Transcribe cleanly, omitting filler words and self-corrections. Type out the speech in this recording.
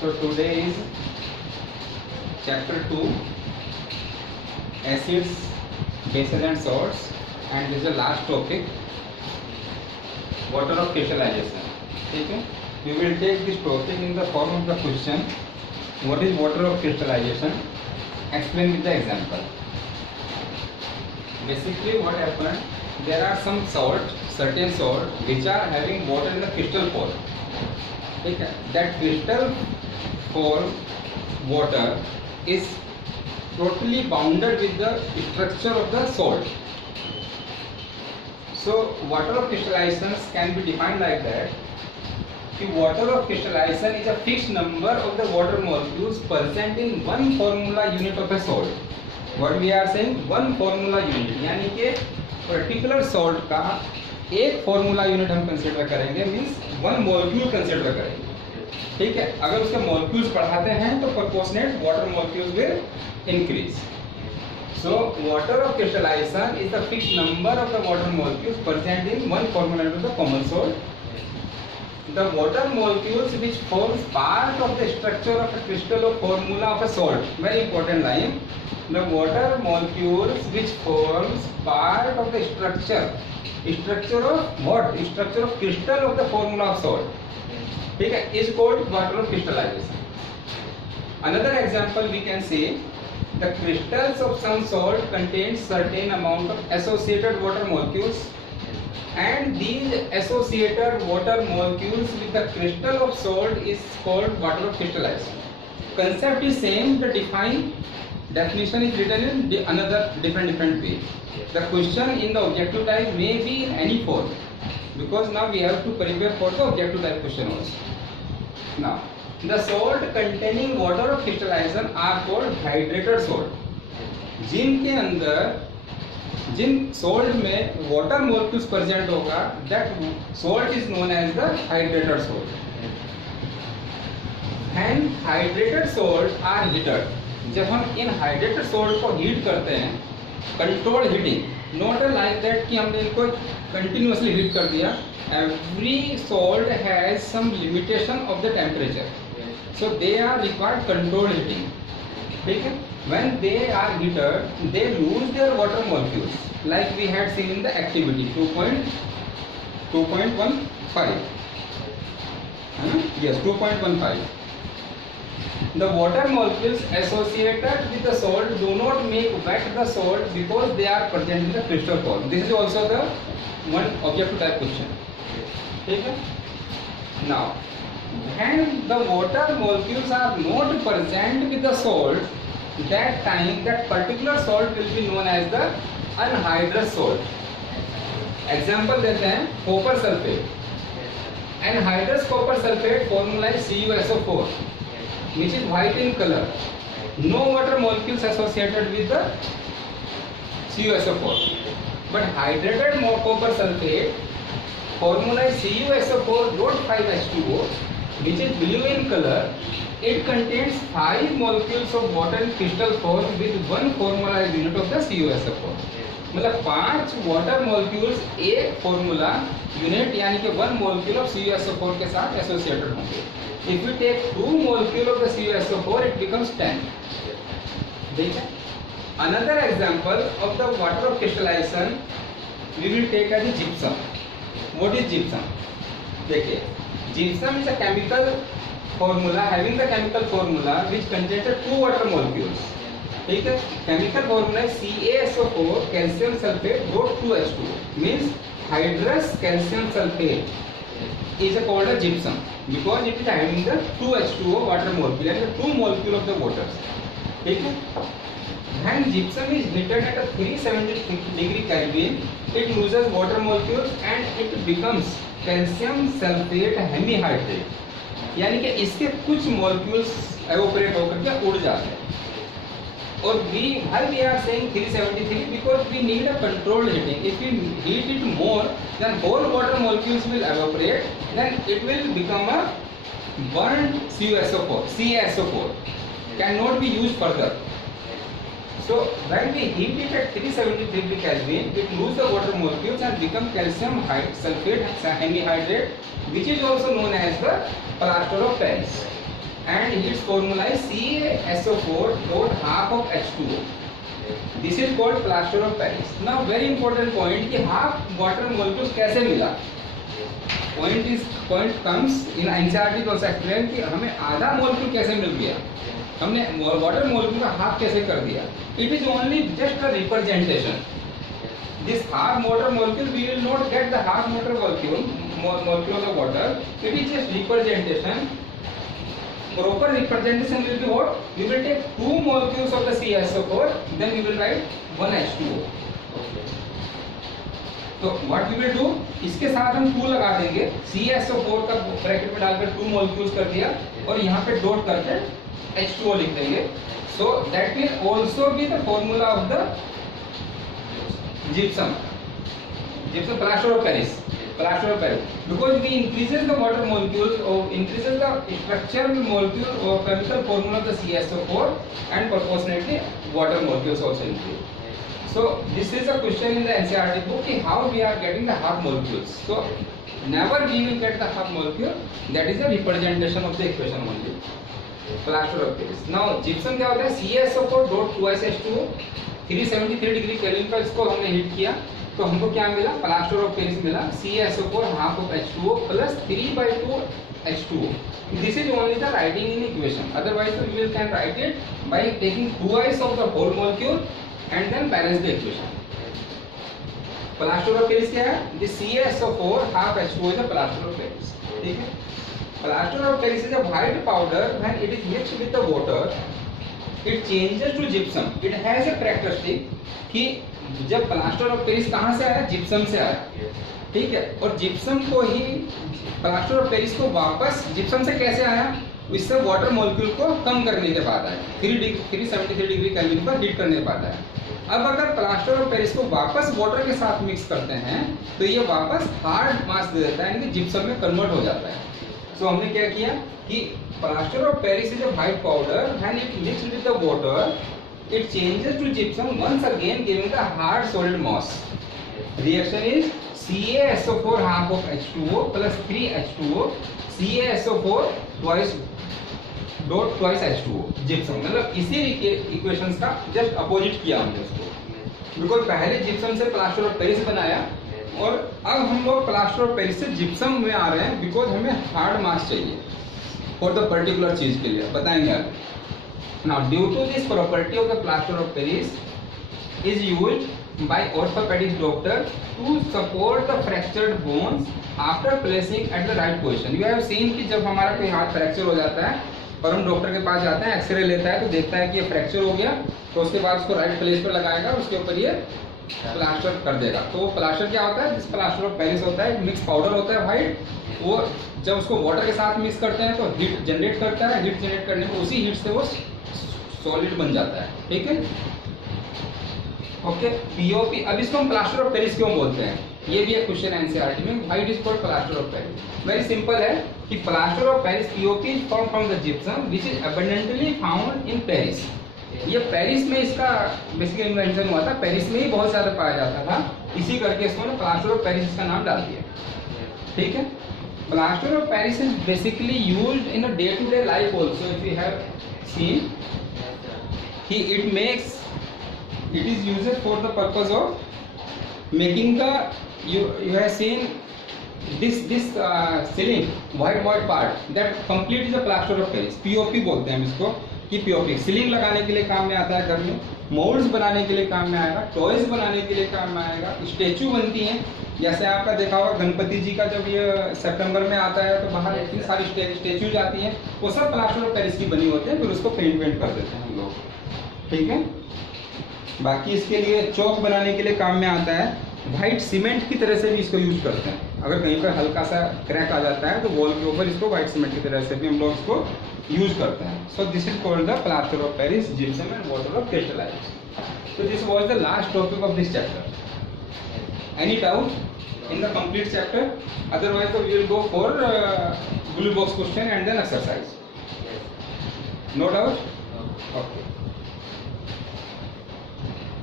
So today is chapter 2, acids, bases and salts, and this is the last topic, water of crystallization. Okay? We will take this topic in the form of the question. What is water of crystallization? Explain with the example. Basically what happened, there are some salts, certain salts which are having water in the crystal form. Okay? That crystal form water is totally bounded with the structure of the salt. So water of crystallization can be defined like that. The water of crystallization is a fixed number of the water molecules present in one formula unit of a salt. What we are saying, one formula unit, यानी कि particular salt का एक formula unit हम consider करेंगे, means one molecule consider करेंगे. ठीक है, अगर उसके molecules बढ़ाते हैं तो proportionate water molecules will increase. So water of crystallization is the fixed number of the water molecules present in one formula unit of the common salt. The water molecules which forms part of the structure of a crystal or formula of a salt. Very important line. The water molecules which forms part of the structure of what? Structure of crystal of the formula of salt. ठीक है, is called water of crystallization. Another example we can say, the crystals of some salt contain certain amount of associated water molecules, and these associated water molecules with the crystal of salt is called water of crystallization. Concept is same, the definition is written in another different way. The question in the objective type may be in any form, because now we have to prepare for the objective type question also. Now, the salt containing water of crystallization are called hydrated salt. जिनके अंदर जिन salt में water molecules present होगा, that salt is known as the hydrated salt. And hydrated salt are heated. जब हम इन hydrated salt को heat करते हैं, controlled heating, not like that कि हमने इनको continuously heat कर दिया. Every salt has some limitation of the temperature, so they are required controlled heating. ठीक है? When they are heated, they lose their water molecules, like we had seen in the activity 2.15. Yes, 2.15. The water molecules associated with the salt do not make wet the salt because they are present in the crystal form. This is also the one objective type question. ठीक है? Now, when the water molecules are not present with the salt, that time that particular salt will be known as the anhydrous salt. Example देते हैं copper sulfate. Anhydrous copper sulfate formula is CuSO4, which is white in color. No water molecules associated with the CuSO4. But hydrated copper sulfate formula is CuSO4.5H2O, which is blue in color. It contains 5 molecules of water in crystal form with one formula unit of the CuSO4. मतलब 5 water molecules एक formula unit यानी कि 1 molecule of CuSO4 के साथ associated होंगे. If we take 2 molecule of the CuSO4, it becomes 10. ठीक है? Another example of the water of crystallization we will take as gypsum. What is gypsum? देखिए, gypsum is a chemical formula having the chemical formula which contains 2 water molecules. ठीक है? Chemical formula is CaSO4 calcium sulfate brought 2H2O, means hydrous calcium sulfate is called a gypsum because it is having the 2H2O water molecule and the 2 molecule of the water. ठीक है? When gypsum is heated at a 370 degree Kelvin, it loses water molecules and it becomes calcium sulfate hemihydrate. यानी कि इसके कुछ molecules evaporate होकर के उड़ जाते हैं. और why we are saying 373, because we need a controlled heating. If we heat it more, then whole water molecules will evaporate. Then it will become a burnt CaSO4 cannot be used further. So when we heat it at 370 degree Kelvin, it loses the water molecules and become calcium sulfate hemihydrate, which is also known as the plaster of Paris. and its formula is CaSO4 dot half of H2O. This is called plaster of Paris. Now very important point कि half water molecules कैसे मिला? Point comes in NCERT also explain कि हमें आधा molecule कैसे मिल गया, हमने water molecule का हाफ कैसे कर दिया. It is only just a representation. This half water molecule, we will not get the half water molecule of the water. It is just representation. Proper representation will be what? We will take two molecules of the CaSO4, then we will write one H2O. तो what we will do, इसके साथ हम 2 लगा देंगे, CaSO4 का bracket में डालकर 2 molecules कर दिया और यहाँ पे डॉट करके H2O लिख देंगे. So that will also be the formula of the gypsum plaster of Paris, because we increases the water molecules or increases the structural molecule or chemical formula of the CaSO4 and proportionately water molecules also increase. So this is a question in the NCERT book, how we are getting the half molecules. So never we will get the half molecule, that is a representation of the equation only. Plaster of Paris. Now gypsum क्या होता है? CaSO4 dot 2s H2O, 373 degree kelvin पर इसको हमने heat किया तो हमको क्या मिला? प्लास्टर ऑफ पेरिस मिला. CaSO4 half of H2O plus 3/2 H2O. This is only the writing in equation. Otherwise we can write it by taking 2s of the whole molecule and then balance the equation. Plaster of Paris क्या है? The CaSO4 half H2O is the plaster of Paris. ठीक है? Plaster of Paris is a white powder when it is mixed with the water. It changes to gypsum. It has a characteristic कि जब plaster of Paris कहाँ से आया? Gypsum से आया. ठीक है? और जिप्सम को ही प्लास्टर ऑफ पेरिस को वापस जिप्सम से कैसे आया? इससे वाटर मॉलिक्यूल को कम करने के बाद आया. 373 डिग्री केल्विन पर हीट करने के बाद आया. अब अगर प्लास्टर ऑफ पेरिस को वापस वाटर के साथ मिक्स करते हैं तो ये वापस हार्ड मास दे देता है, यानी कि जिप्सम में कन्वर्ट हो जाता है. सो हमने क्या किया कि plaster of Paris is a white powder when it mixed with the water it changes to gypsum, once again giving the hard solid mass. Reaction is CaSO4 half of H2O plus 3 H2O, CaSO4 twice H2O gypsum. मतलब इसी equations का just opposite किया हमने उसको, because पहले gypsum से plaster of Paris बनाया और अब हम लोग प्लास्टर ऑफ पेरिस से जिप्सम में आ रहे हैं बिकॉज हमें हार्ड मास चाहिए फॉर द पर्टिकुलर चीज के लिए. बताएंगे आप. Now due to this property of the plaster of Paris is used by orthopaedic doctor to support the fractured bones after placing at the right position. You have seen कि जब हमारा कोई हाथ फ्रैक्चर हो जाता है और हम डॉक्टर के पास जाते हैं, एक्सरे लेता है तो देखता है कि ये फ्रैक्चर हो गया, तो उसके बाद उसको राइट प्लेस पर लगाएगा, उसके ऊपर ये प्लास्टर कर देगा. तो प्लास्टर क्या होता है? जिस प्लास्टर ऑफ पेरिस होता है, मिक्स पाउडर होता है व्हाइट, वो जब उसको वाटर के साथ मिक्स करते हैं तो हीट जनरेट करता है. हीट जनरेट करने पर उसी हीट से वो सॉलिड बन जाता है. ठीक है? ओके. पीओपी. अब इसको हम प्लास्टर ऑफ पेरिस क्यों बोलते हैं? ये भी एक क्वेश्चन है एनसीईआरटी में. White is called plaster of Paris. Very simple है कि plaster of Paris POP is form from the gypsum which is abundantly found in Paris. ये पेरिस में इसका बेसिक इन्वेंशन हुआ था, पेरिस में ही बहुत ज्यादा पाया जाता था, इसी करके इसको प्लास्टर ऑफ पेरिस इसका नाम डाल दिया. ठीक है? Plaster of Paris is basically used in a day to day life also. If you have seen कि it is used for the purpose of making the you have seen this ceiling white part that complete is a plaster of Paris. POP बोलते हैं हम इसको कि POP ceiling लगाने के लिए काम में आता है घर में, मोल्ड्स बनाने के लिए काम में आएगा, टॉयज बनाने के लिए काम में आएगा, स्टेचू बनती हैं. जैसे आपका देखा होगा गणपति जी का जब ये सितंबर में आता है तो बाहर इतनी सारी स्टेचूज आती हैं, वो सब प्लास्टर ऑफ पेरिस की बनी होते हैं, फिर उसको पेंट कर देते हैं हम लोग. ठीक है? बाकी इसके लिए चौक बनाने के लिए काम में आता है. व्हाइट सीमेंट की तरह से भी इसको यूज करते हैं. अगर कहीं पर हल्का सा क्रैक आ जाता है तो वॉल के ऊपर इसको व्हाइट सीमेंट की तरह से भी हम लोग इसको यूज करते हैं. So this is called the plaster of Paris, gypsum and water of crystallise. So this was the last topic of this chapter. Any doubt in the complete chapter? Otherwise we will go for blue box question and then exercise. No doubt? Okay.